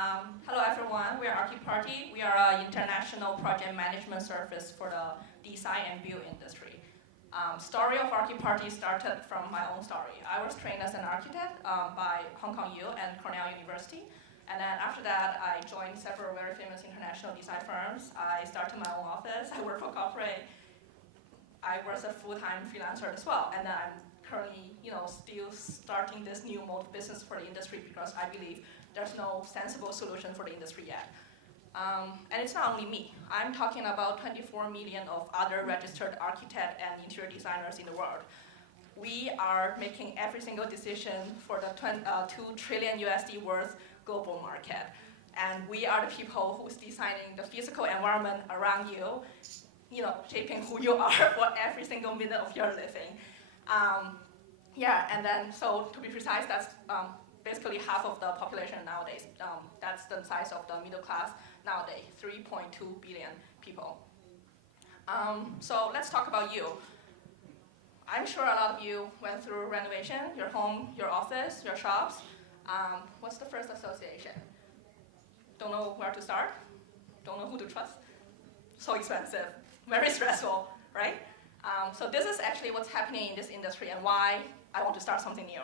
Hello everyone, we are archiparti. We are an international project management service for the design and build industry. Story of archiparti started from my own story. I was trained as an architect by Hong Kong U and Cornell University. And then after that, I joined several very famous international design firms. I started my own office. I worked for corporate. I was a full-time freelancer as well. And then I'm currently, still starting this new mode of business for the industry because I believe there's no sensible solution for the industry yet. And it's not only me. I'm talking about 24 million of other registered architects and interior designers in the world. We are making every single decision for the 2 trillion USD worth global market. And we are the people who's designing the physical environment around you, shaping who you are for every single minute of your living. And then, so to be precise, that's basically half of the population nowadays. That's the size of the middle class nowadays, 3.2 billion people. So let's talk about you. I'm sure a lot of you went through renovation, your home, your office, your shops. What's the first association? Don't know where to start? Don't know who to trust? So expensive, very stressful, right? So this is actually what's happening in this industry and why I want to start something new.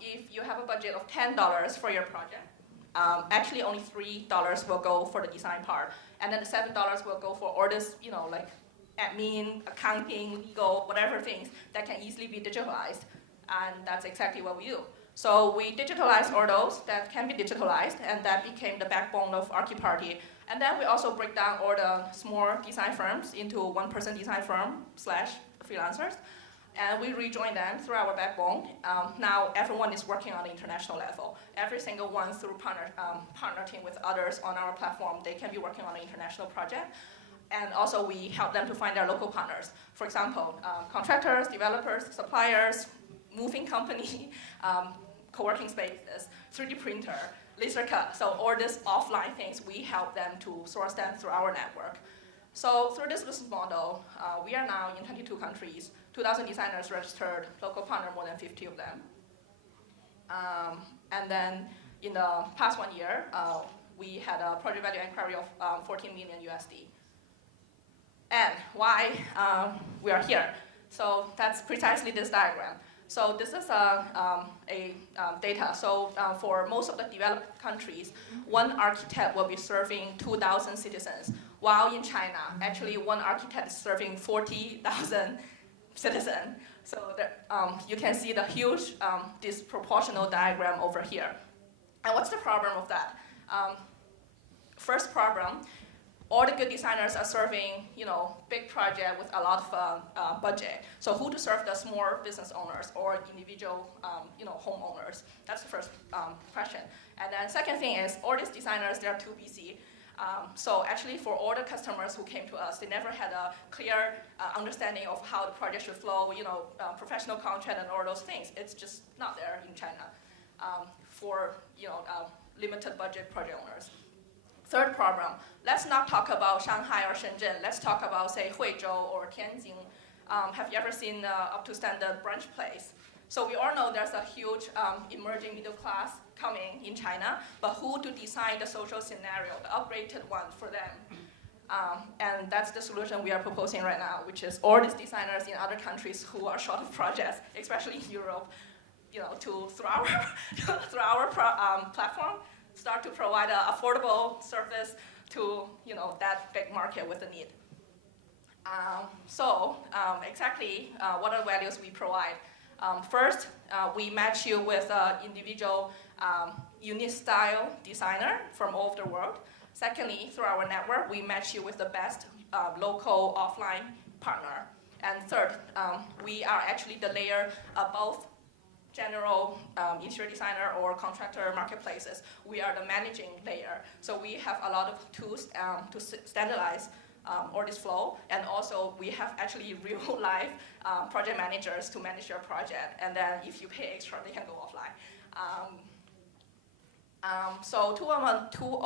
If you have a budget of $10 for your project, actually only $3 will go for the design part, and then the $7 will go for all this, like admin, accounting, legal, whatever things that can easily be digitalized, and that's exactly what we do. So we digitalize all those that can be digitalized, and that became the backbone of archiparti. And then we also break down all the small design firms into one-person design firm / freelancers. And we rejoin them through our backbone. Now everyone is working on the international level. Every single one through partnering with others on our platform, they can be working on an international project. And also we help them to find their local partners. For example, contractors, developers, suppliers, moving company, co-working spaces, 3D printer, laser cut. So all these offline things, we help them to source them through our network. So through this business model, we are now in 22 countries, 2,000 designers registered, local partner more than 50 of them. And then in the past 1 year, we had a project value inquiry of 14 million USD. And why we are here? So that's precisely this diagram. So this is data. So for most of the developed countries, one architect will be serving 2,000 citizens, while in China, actually one architect is serving 40,000 citizens. So you can see the huge disproportional diagram over here. And what's the problem of that? First problem, all the good designers are serving, big project with a lot of budget. So who to serve the small business owners or individual, homeowners? That's the first question. And then second thing is, all these designers, they're too busy. So actually for all the customers who came to us, they never had a clear understanding of how the project should flow, professional contract and all those things. It's just not there in China for, limited budget project owners. Third problem, let's not talk about Shanghai or Shenzhen. Let's talk about, say, Huizhou or Tianjin. Have you ever seen up to standard brunch place? So we all know there's a huge emerging middle class coming in China, but who to design the social scenario, the upgraded one for them? And that's the solution we are proposing right now, which is all these designers in other countries who are short of projects, especially in Europe, through our platform, start to provide an affordable service to that big market with the need. Exactly what are the values we provide? First, we match you with an individual unique style designer from all over the world. Secondly, through our network, we match you with the best local offline partner. And third, we are actually the layer above general interior designer or contractor marketplaces. We are the managing layer. So we have a lot of tools to standardize all this flow. And also we have actually real life project managers to manage your project. And then if you pay extra, they can go offline. So 2015,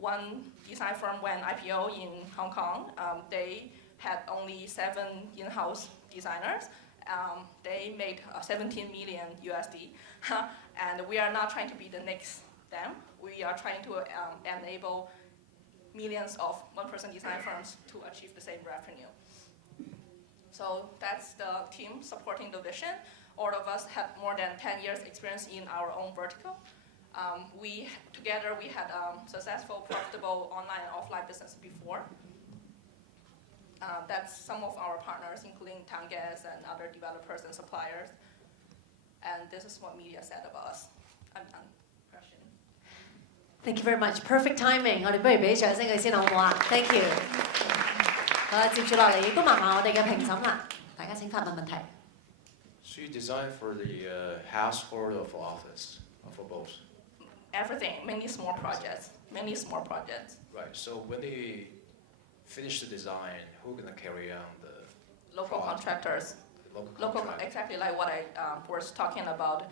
one design firm went IPO in Hong Kong. They had only 7 in-house designers. They made 17 million USD. And we are not trying to be the next them. We we are trying to enable millions of one-person design firms to achieve the same revenue. So that's the team supporting the vision. All of us had more than 10 years experience in our own vertical. Together we had successful, profitable online and offline business before. That's some of our partners, including Tangas and other developers and suppliers. And this is what media said about us. I'm done. Question. Thank you very much. Perfect timing. 我哋不如俾掌聲佢先好唔好啊 ？Thank you。好啦，接住落嚟亦都問下我哋嘅評審啦，大家請發問問題。So you design for the household or for office, or for both? Everything, mainly small projects. Right. So when they finish the design, who's gonna carry on the Local project? contractors. Local contractor. Exactly like what I was talking about.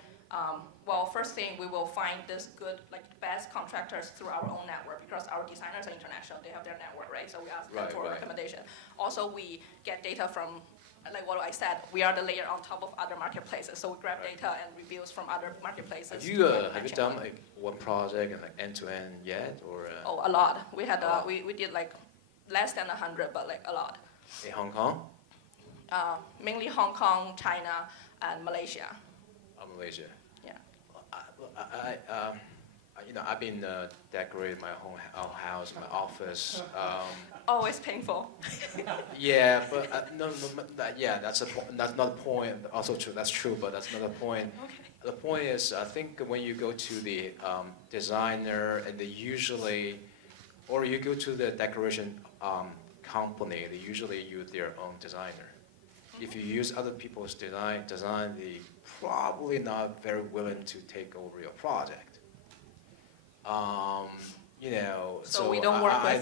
Well, first thing, we will find this good, like best contractors through our own network because our designers are international. They have their network, right? So we ask them for recommendation. Also, we get data from, like what I said, we are the layer on top of other marketplaces. So we grab data and reviews from other marketplaces. Have you done like one project and like end to end yet, or? Oh, a lot. We had we did like less than 100, but like a lot. In Hong Kong? Mainly Hong Kong, China, and Malaysia. Malaysia. Yeah. I've been decorating my own house, my office. Always painful. Yeah, but that's not the point. Also true, that's true, but that's not the point. Okay. The point is, I think when you go to the designer, and they usually, or you go to the decoration company, they usually use their own designer. If you use other people's design, they probably not very willing to take over your project. So we don't work with.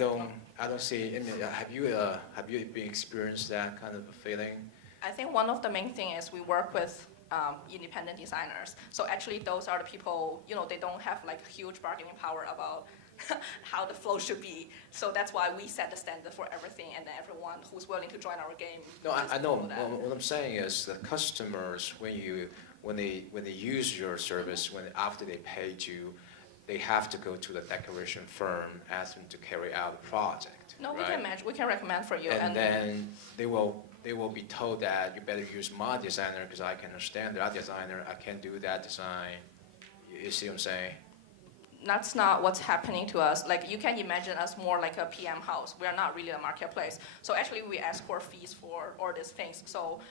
I don't see. Have you been experienced that kind of a feeling? I think one of the main thing is we work with independent designers. So actually, those are the people. They don't have like huge bargaining power about how the flow should be. So that's why we set the standard for everything, and then everyone who's willing to join our game. No, I know. What I'm saying is the customers, when they use your service, after they paid you, they have to go to the decoration firm, ask them to carry out the project. No, right? we can recommend for you. And then they will be told that you better use my designer because I can understand that designer. I can do that design. You see what I'm saying? That's not what's happening to us. Like you can imagine us more like a PM house. We are not really a marketplace. So actually we ask for fees for all these things. So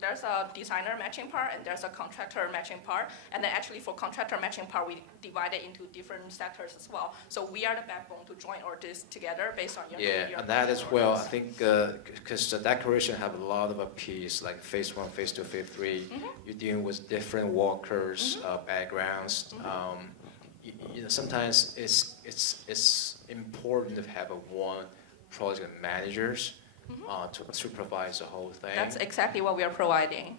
there's a designer matching part and there's a contractor matching part. And then actually for contractor matching part, we divide it into different sectors as well. So we are the backbone to join all this together based on your and that as well. I think because the decoration have a lot of a piece, like phase 1, phase 2, phase 3. Mm-hmm. You're dealing with different workers, backgrounds. Mm-hmm. Sometimes it's important to have one project managers to supervise the whole thing. That's exactly what we are providing.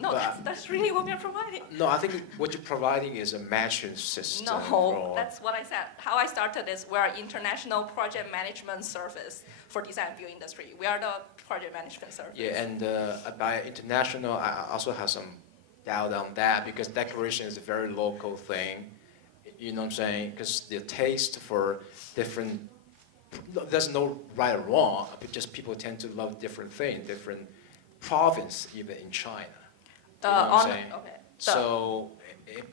No, that's really what we are providing. No, I think what you're providing is a matching system. No, that's what I said. How I started is we're an international project management service for design and build industry. We are the project management service. Yeah, and by international, I also have some doubt on that because decoration is a very local thing. You know what I'm saying? Because the taste for different, there's no right or wrong, but just people tend to love different things, different province, even in China. You know what I'm saying? Okay. So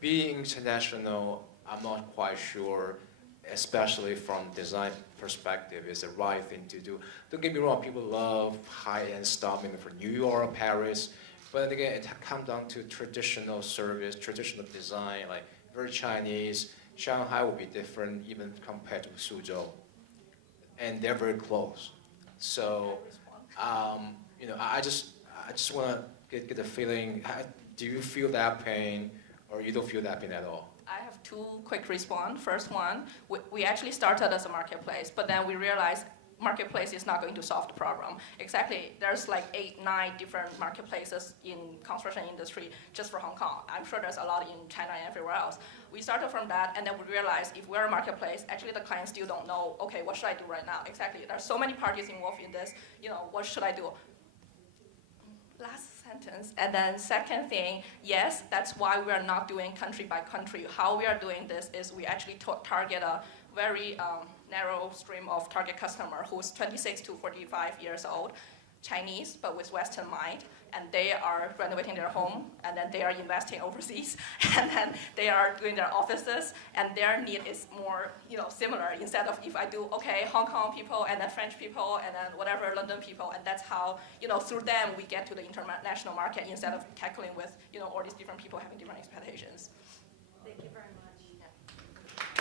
being international, I'm not quite sure, especially from design perspective, is the right thing to do. Don't get me wrong, people love high-end stuff, maybe for New York, Paris, but again, it comes down to traditional service, traditional design, like very Chinese. Shanghai will be different even compared to Suzhou, and they're very close. So, I just want to get the feeling. Do you feel that pain, or you don't feel that pain at all? I have two quick response. First one, we actually started as a marketplace, but then we realized marketplace is not going to solve the problem. Exactly, there's like 8, 9 different marketplaces in construction industry just for Hong Kong. I'm sure there's a lot in China and everywhere else. We started from that, and then we realized if we're a marketplace, actually the clients still don't know, okay, what should I do right now? Exactly, there's so many parties involved in this, what should I do? Last sentence. And then second thing, yes, that's why we are not doing country by country. How we are doing this is we actually target a very narrow stream of target customer who's 26 to 45 years old, Chinese, but with Western mind, and they are renovating their home, and then they are investing overseas, and then they are doing their offices, and their need is more, similar. Instead of if I do, okay, Hong Kong people, and then French people, and then whatever, London people, and that's how, through them we get to the international market instead of tackling with, all these different people having different expectations. Thank you very much.